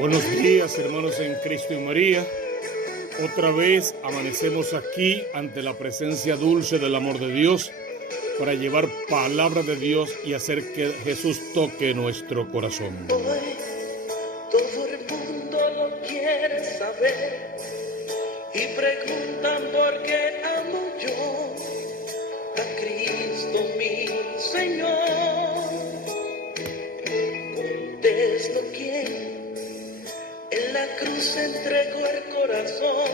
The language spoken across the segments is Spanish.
Buenos días, hermanos en Cristo y María. Otra vez amanecemos aquí ante la presencia dulce del amor de Dios para llevar palabra de Dios y hacer que Jesús toque nuestro corazón. Hoy todo el mundo lo quiere saber y preguntan por qué amo yo a Cristo mi Señor. Contesto quién en la cruz entregó el corazón,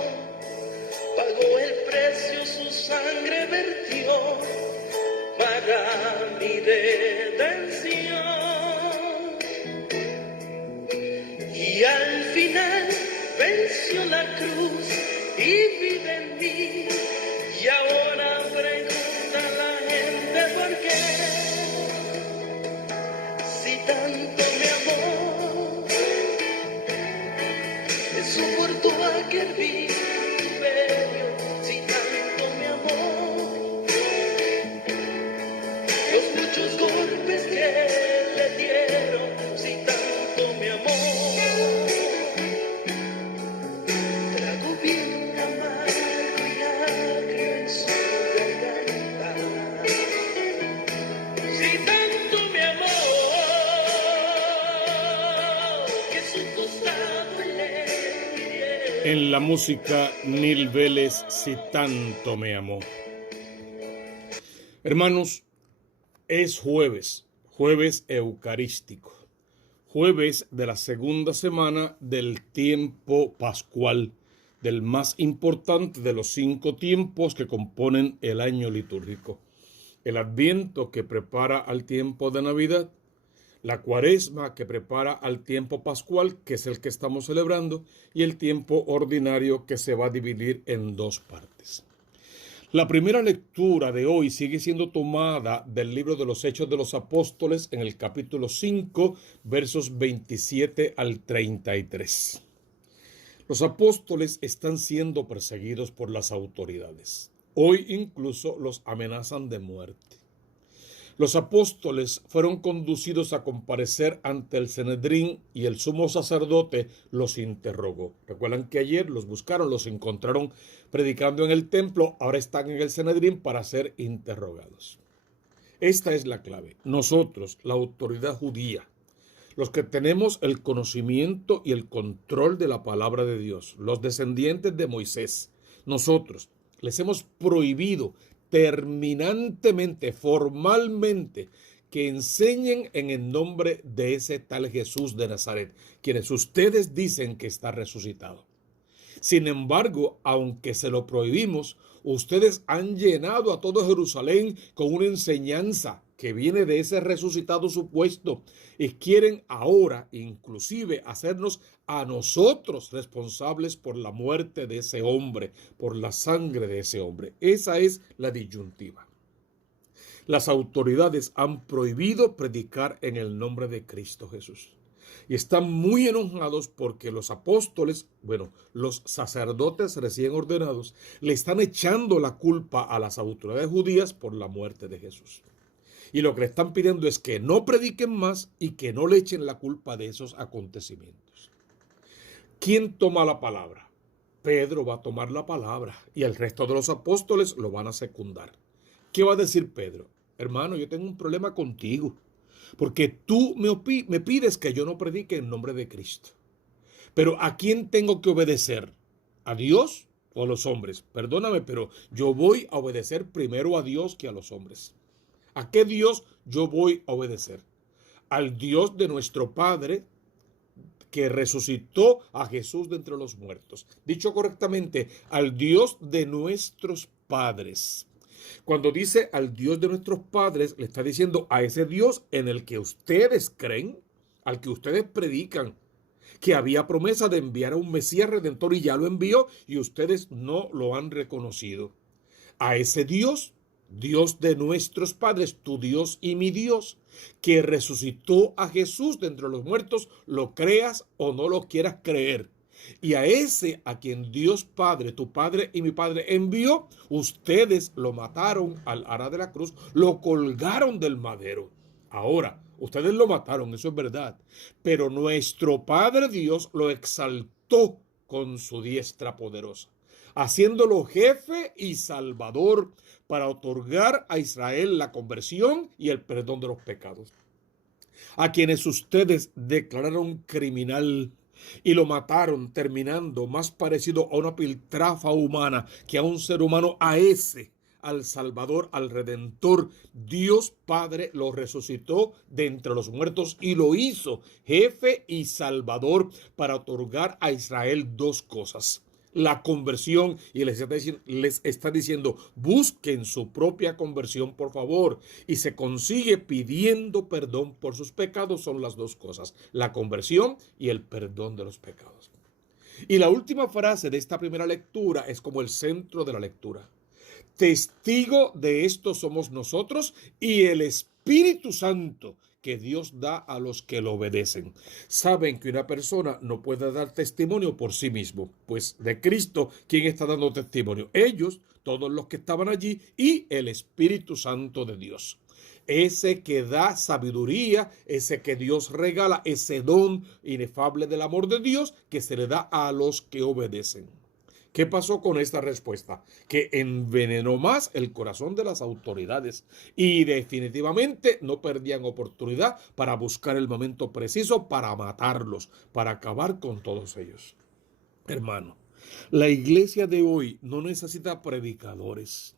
pagó el precio, su sangre vertió para mi redención. Y al final venció la cruz y vive en mí. Y ahora pregunta la gente por qué, si tanto me amó, me soportó aquel vituperio. Si tanto me amó, los muchos golpes que le dieron. Si tanto me amó, trago bien amargo y agrio en su garganta. Si tanto me amó, que su costado le hirieron. En la música, Nil Vélez, Si tanto me amó. Hermanos, es jueves eucarístico, jueves de la segunda semana del tiempo pascual, del más importante de los 5 tiempos que componen el año litúrgico. El Adviento, que prepara al tiempo de Navidad, la Cuaresma, que prepara al tiempo pascual, que es el que estamos celebrando, y el tiempo ordinario, que se va a dividir en 2 partes. La primera lectura de hoy sigue siendo tomada del libro de los Hechos de los Apóstoles en el capítulo 5, versos 27 al 33. Los apóstoles están siendo perseguidos por las autoridades. Hoy incluso los amenazan de muerte. Los apóstoles fueron conducidos a comparecer ante el Sanedrín y el sumo sacerdote los interrogó. Recuerdan que ayer los buscaron, los encontraron predicando en el templo, ahora están en el Sanedrín para ser interrogados. Esta es la clave. Nosotros, la autoridad judía, los que tenemos el conocimiento y el control de la palabra de Dios, los descendientes de Moisés, nosotros les hemos prohibido terminantemente, formalmente, que enseñen en el nombre de ese tal Jesús de Nazaret, quienes ustedes dicen que está resucitado. Sin embargo, aunque se lo prohibimos, ustedes han llenado a todo Jerusalén con una enseñanza que viene de ese resucitado supuesto y quieren ahora inclusive hacernos a nosotros responsables por la muerte de ese hombre, por la sangre de ese hombre. Esa es la disyuntiva. Las autoridades han prohibido predicar en el nombre de Cristo Jesús. Y están muy enojados porque los apóstoles, los sacerdotes recién ordenados, le están echando la culpa a las autoridades judías por la muerte de Jesús. Y lo que le están pidiendo es que no prediquen más y que no le echen la culpa de esos acontecimientos. ¿Quién toma la palabra? Pedro va a tomar la palabra y el resto de los apóstoles lo van a secundar. ¿Qué va a decir Pedro? Hermano, yo tengo un problema contigo, porque tú me pides que yo no predique en nombre de Cristo. Pero ¿a quién tengo que obedecer? ¿A Dios o a los hombres? Perdóname, pero yo voy a obedecer primero a Dios que a los hombres. ¿A qué Dios yo voy a obedecer? Al Dios de nuestro Padre, que resucitó a Jesús de entre los muertos. Dicho correctamente, al Dios de nuestros padres. Cuando dice al Dios de nuestros padres, le está diciendo a ese Dios en el que ustedes creen, al que ustedes predican, que había promesa de enviar a un Mesías Redentor y ya lo envió y ustedes no lo han reconocido. A ese Dios, Dios de nuestros padres, tu Dios y mi Dios, que resucitó a Jesús de entre los muertos, lo creas o no lo quieras creer. Y a ese a quien Dios Padre, tu Padre y mi Padre envió, ustedes lo mataron al ara de la cruz, lo colgaron del madero. Ahora, Ustedes lo mataron, eso es verdad. Pero nuestro Padre Dios lo exaltó con su diestra poderosa, haciéndolo jefe y salvador para otorgar a Israel la conversión y el perdón de los pecados. A quienes ustedes declararon criminal y lo mataron, terminando más parecido a una piltrafa humana que a un ser humano, a ese, al Salvador, al Redentor, Dios Padre lo resucitó de entre los muertos y lo hizo jefe y salvador para otorgar a Israel dos cosas: la conversión, y les está diciendo, busquen su propia conversión, por favor, y se consigue pidiendo perdón por sus pecados. Son las dos cosas: la conversión y el perdón de los pecados. Y la última frase de esta primera lectura es como el centro de la lectura: testigo de esto somos nosotros y el Espíritu Santo que Dios da a los que lo obedecen. Saben que una persona no puede dar testimonio por sí mismo, pues de Cristo, ¿quién está dando testimonio? Ellos, todos los que estaban allí, y el Espíritu Santo de Dios. Ese que da sabiduría, ese que Dios regala, ese don inefable del amor de Dios que se le da a los que obedecen. ¿Qué pasó con esta respuesta? Que envenenó más el corazón de las autoridades y definitivamente no perdían oportunidad para buscar el momento preciso para matarlos, para acabar con todos ellos. Hermano, la iglesia de hoy no necesita predicadores.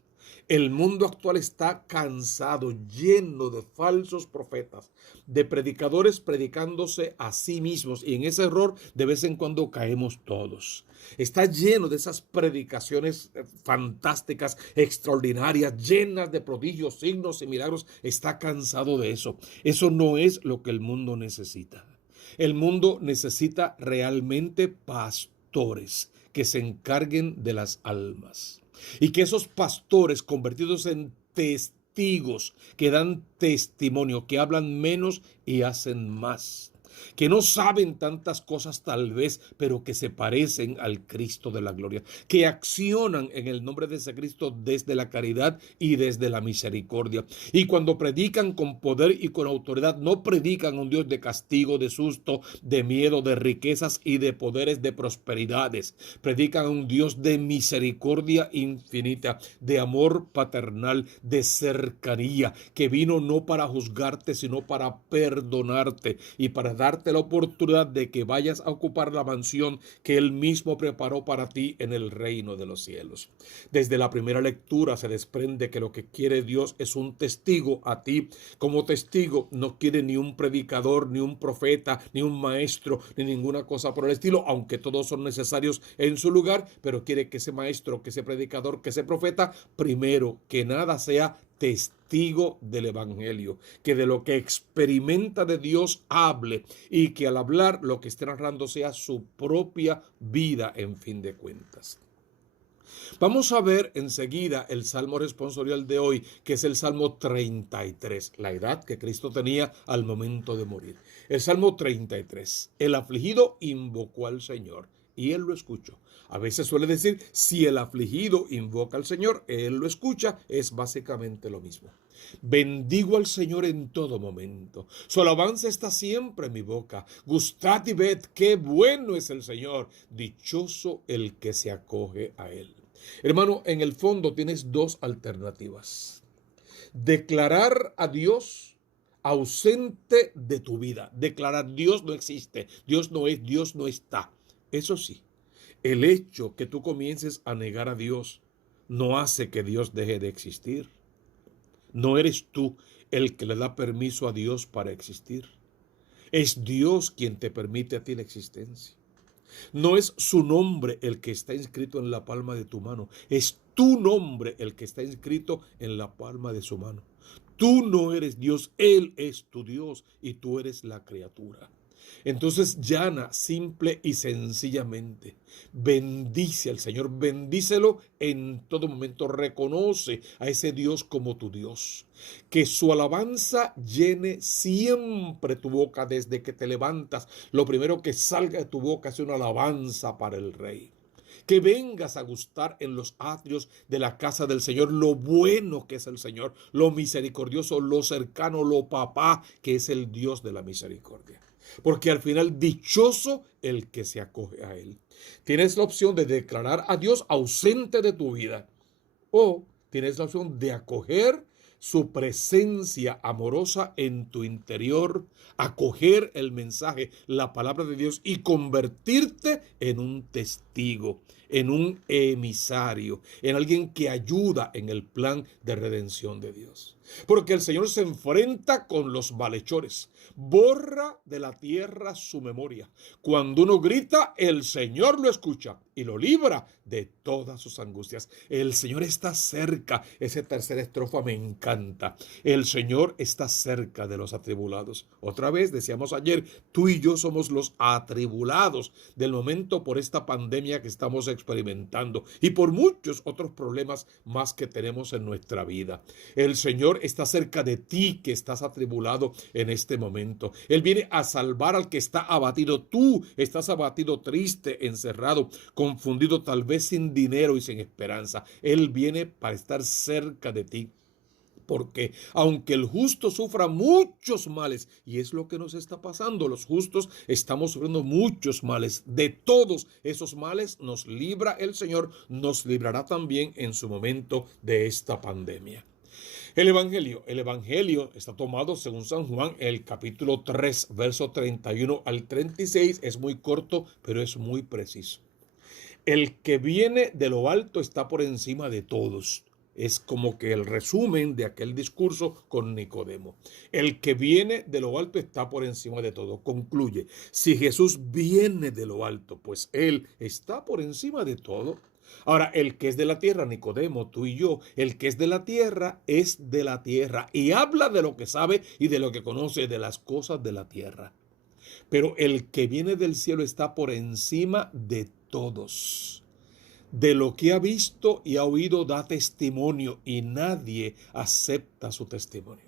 El mundo actual está cansado, lleno de falsos profetas, de predicadores predicándose a sí mismos, y en ese error de vez en cuando caemos todos. Está lleno de esas predicaciones fantásticas, extraordinarias, llenas de prodigios, signos y milagros. Está cansado de eso. Eso no es lo que el mundo necesita. El mundo necesita realmente pastores que se encarguen de las almas. Y que esos pastores convertidos en testigos, que dan testimonio, que hablan menos y hacen más, que no saben tantas cosas tal vez, pero que se parecen al Cristo de la gloria, que accionan en el nombre de ese Cristo desde la caridad y desde la misericordia. Y cuando predican con poder y con autoridad, no predican un Dios de castigo, de susto, de miedo, de riquezas y de poderes, de prosperidades. Predican un Dios de misericordia infinita, de amor paternal, de cercanía, que vino no para juzgarte, sino para perdonarte y para darte la oportunidad de que vayas a ocupar la mansión que Él mismo preparó para ti en el reino de los cielos. Desde la primera lectura se desprende que lo que quiere Dios es un testigo a ti. Como testigo no quiere ni un predicador, ni un profeta, ni un maestro, ni ninguna cosa por el estilo, aunque todos son necesarios en su lugar, pero quiere que ese maestro, que ese predicador, que ese profeta, primero que nada sea testigo del evangelio, que de lo que experimenta de Dios hable, y que al hablar lo que esté narrando sea su propia vida en fin de cuentas. Vamos a ver enseguida el salmo responsorial de hoy, que es el Salmo 33, la edad que Cristo tenía al momento de morir. El Salmo 33, el afligido invocó al Señor y Él lo escuchó. A veces suele decir, si el afligido invoca al Señor, Él lo escucha. Es básicamente lo mismo. Bendigo al Señor en todo momento. Su alabanza está siempre en mi boca. Gustad y ved qué bueno es el Señor. Dichoso el que se acoge a Él. Hermano, en el fondo tienes dos alternativas: declarar a Dios ausente de tu vida, declarar Dios no existe, Dios no es, Dios no está. Eso sí, el hecho que tú comiences a negar a Dios no hace que Dios deje de existir. No eres tú el que le da permiso a Dios para existir. Es Dios quien te permite a ti la existencia. No es su nombre el que está inscrito en la palma de tu mano, es tu nombre el que está inscrito en la palma de su mano. Tú no eres Dios, Él es tu Dios y tú eres la criatura. Entonces, llana, simple y sencillamente, bendice al Señor, bendícelo en todo momento, reconoce a ese Dios como tu Dios. Que su alabanza llene siempre tu boca desde que te levantas. Lo primero que salga de tu boca es una alabanza para el Rey. que vengas a gustar en los atrios de la casa del Señor lo bueno que es el Señor, lo misericordioso, lo cercano, lo papá que es el Dios de la misericordia. Porque al final dichoso el que se acoge a Él. Tienes la opción de declarar a Dios ausente de tu vida o tienes la opción de acoger su presencia amorosa en tu interior, acoger el mensaje, la palabra de Dios y convertirte en un testigo, en un emisario, en alguien que ayuda en el plan de redención de Dios. Porque el Señor se enfrenta con los malhechores, borra de la tierra su memoria. Cuando uno grita, el Señor lo escucha y lo libra de todas sus angustias. El Señor está cerca. Esa tercera estrofa me encanta. El Señor está cerca de los atribulados. Otra vez, decíamos ayer, tú y yo somos los atribulados del momento por esta pandemia que estamos experimentando y por muchos otros problemas más que tenemos en nuestra vida. El Señor está cerca de ti que estás atribulado en este momento. Él viene a salvar al que está abatido. Tú estás abatido, triste, encerrado, confundido, tal vez sin dinero y sin esperanza. Él viene para estar cerca de ti. Porque aunque el justo sufra muchos males, y es lo que nos está pasando, los justos estamos sufriendo muchos males, de todos esos males nos libra el Señor, nos librará también en su momento de esta pandemia. El Evangelio está tomado según San Juan, el capítulo 3, verso 31 al 36, es muy corto, pero es muy preciso. El que viene de lo alto está por encima de todos. Es como que el resumen de aquel discurso con Nicodemo. El que viene de lo alto está por encima de todo. Concluye, si Jesús viene de lo alto, pues Él está por encima de todo. Ahora, el que es de la tierra, Nicodemo, tú y yo, el que es de la tierra es de la tierra y habla de lo que sabe y de lo que conoce, de las cosas de la tierra. Pero el que viene del cielo está por encima de todos. De lo que ha visto y ha oído da testimonio y nadie acepta su testimonio.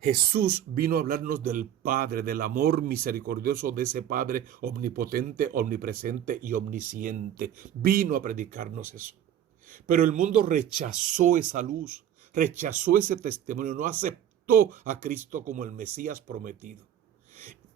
Jesús vino a hablarnos del Padre, del amor misericordioso de ese Padre omnipotente, omnipresente y omnisciente. Vino a predicarnos eso. Pero el mundo rechazó esa luz, rechazó ese testimonio, no aceptó a Cristo como el Mesías prometido.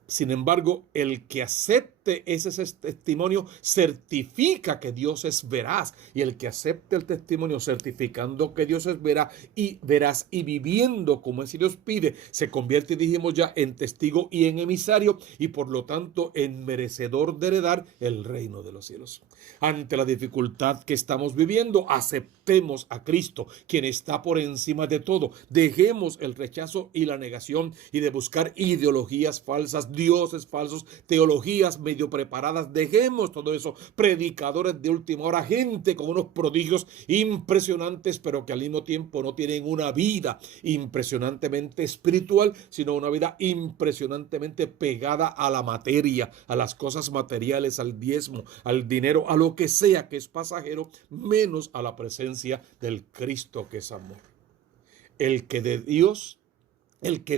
Sin embargo, el que acepte ese testimonio certifica que Dios es veraz. Y el que acepte el testimonio certificando que Dios es veraz y viviendo como ese Dios pide, se convierte, dijimos ya, en testigo y en emisario y por lo tanto en merecedor de heredar el reino de los cielos. Ante la dificultad que estamos viviendo, aceptemos a Cristo, quien está por encima de todo. Dejemos el rechazo y la negación y de buscar ideologías falsas, dioses falsos, teologías medio preparadas. Dejemos todo eso, predicadores de última hora, gente con unos prodigios impresionantes, pero que al mismo tiempo no tienen una vida impresionantemente espiritual, sino una vida impresionantemente pegada a la materia, a las cosas materiales, al diezmo, al dinero, a lo que sea que es pasajero, menos a la presencia del Cristo que es amor. El que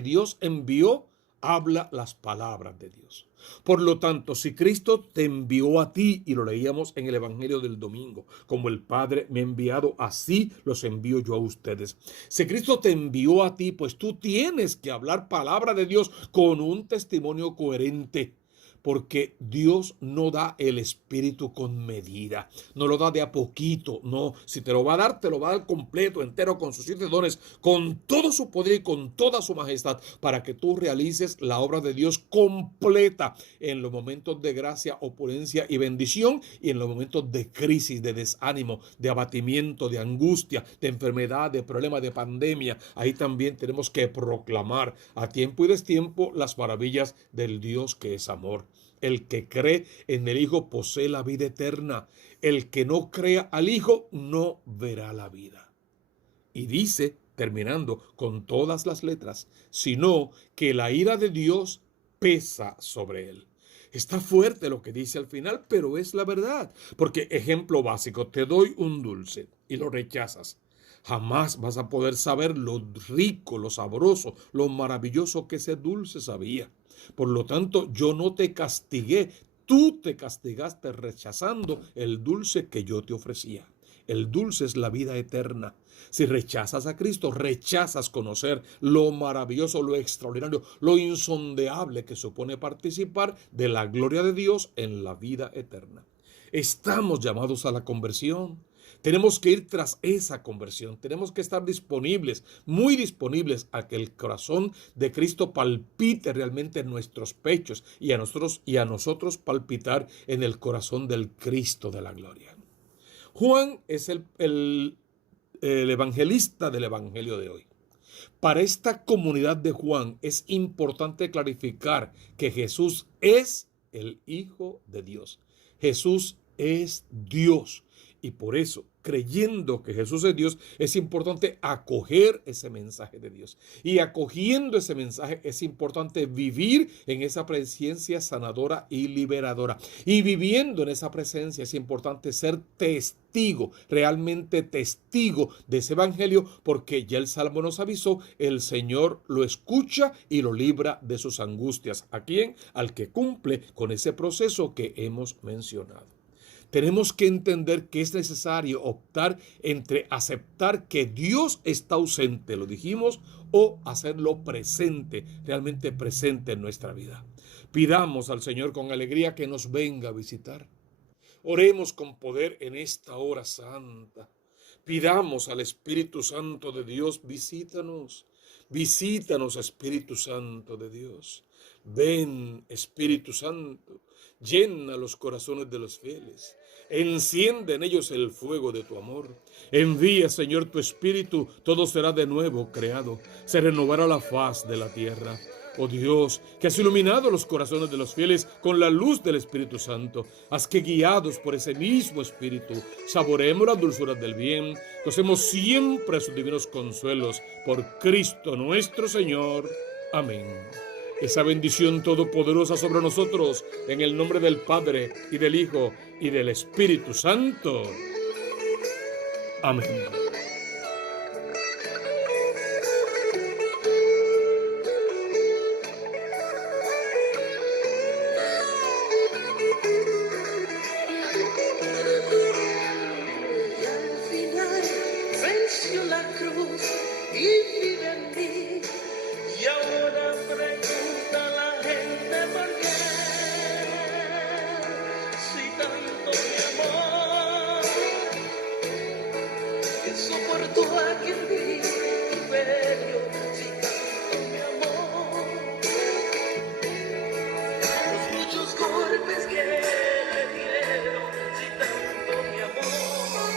Dios envió, habla las palabras de Dios. Por lo tanto, si Cristo te envió a ti, y lo leíamos en el Evangelio del domingo, como el Padre me ha enviado, así los envío yo a ustedes. Si Cristo te envió a ti, pues tú tienes que hablar palabra de Dios con un testimonio coherente. Porque Dios no da el Espíritu con medida, no lo da de a poquito, no, si te lo va a dar completo, entero, con sus 7 dones, con todo su poder y con toda su majestad, para que tú realices la obra de Dios completa en los momentos de gracia, opulencia y bendición, y en los momentos de crisis, de desánimo, de abatimiento, de angustia, de enfermedad, de problema, de pandemia. Ahí también tenemos que proclamar a tiempo y destiempo las maravillas del Dios que es amor. El que cree en el Hijo posee la vida eterna. El que no crea al Hijo no verá la vida. Y dice, terminando con todas las letras, sino que la ira de Dios pesa sobre él. Está fuerte lo que dice al final, pero es la verdad. Porque, ejemplo básico, te doy un dulce y lo rechazas. Jamás vas a poder saber lo rico, lo sabroso, lo maravilloso que ese dulce sabía. Por lo tanto, yo no te castigué. tú te castigaste rechazando el dulce que yo te ofrecía. El dulce es la vida eterna. Si rechazas a Cristo, rechazas conocer lo maravilloso, lo extraordinario, lo insondeable que supone participar de la gloria de Dios en la vida eterna. Estamos llamados a la conversión. Tenemos que ir tras esa conversión. Tenemos que estar disponibles, muy disponibles, a que el corazón de Cristo palpite realmente en nuestros pechos y a nosotros palpitar en el corazón del Cristo de la gloria. Juan es el evangelista del evangelio de hoy. Para esta comunidad de Juan es importante clarificar que Jesús es el Hijo de Dios. Jesús es Dios. Y por eso, creyendo que Jesús es Dios, es importante acoger ese mensaje de Dios. Y acogiendo ese mensaje es importante vivir en esa presencia sanadora y liberadora. Y viviendo en esa presencia es importante ser testigo, realmente testigo de ese evangelio, porque ya el Salmo nos avisó, el Señor lo escucha y lo libra de sus angustias. ¿A quién? Al que cumple con ese proceso que hemos mencionado. Tenemos que entender que es necesario optar entre aceptar que Dios está ausente, lo dijimos, o hacerlo presente, realmente presente en nuestra vida. Pidamos al Señor con alegría que nos venga a visitar. Oremos con poder en esta hora santa. Pidamos al Espíritu Santo de Dios, visítanos. Visítanos, Espíritu Santo de Dios. Ven, Espíritu Santo, llena los corazones de los fieles. Enciende en ellos el fuego de tu amor. Envía, Señor, tu Espíritu, todo será de nuevo creado. Se renovará la faz de la tierra. Oh Dios, que has iluminado los corazones de los fieles con la luz del Espíritu Santo. Haz que, guiados por ese mismo Espíritu, saboreemos las dulzuras del bien, gocemos siempre sus divinos consuelos. Por Cristo nuestro Señor. Amén. Esa bendición todopoderosa sobre nosotros, en el nombre del Padre, y del Hijo, y del Espíritu Santo. Amén. Y al final venció la cruz y vive en mí. Y ahora pregunta a la gente por qué, si tanto mi amor, que soportó aquel vituperio, si tanto mi amor, los muchos golpes que le dieron, si tanto mi amor,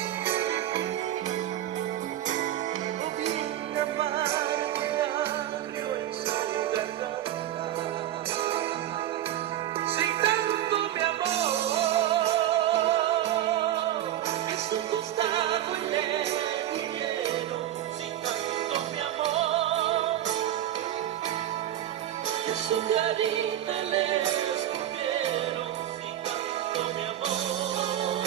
o bien amargo y agrio en su garganta, si tanto mi amor, que su costado le hirieron, si tanto mi amor, que su carita le escupieron, si tanto mi amor,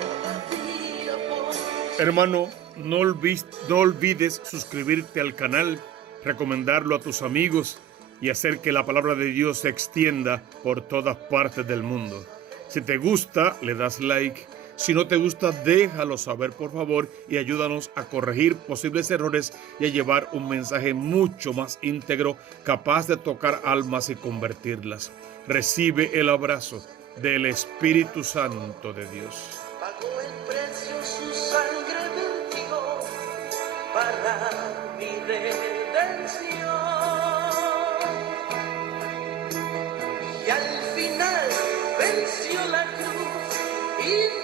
todavía por Hermano, no olvides suscribirte al canal, recomendarlo a tus amigos y hacer que la palabra de Dios se extienda por todas partes del mundo. Si te gusta, le das like. Si no te gusta, déjalo saber, por favor, y ayúdanos a corregir posibles errores y a llevar un mensaje mucho más íntegro, capaz de tocar almas y convertirlas. Recibe el abrazo del Espíritu Santo de Dios. pagó el precio, su sangre vertió para mi redención. Y al final venció la cruz y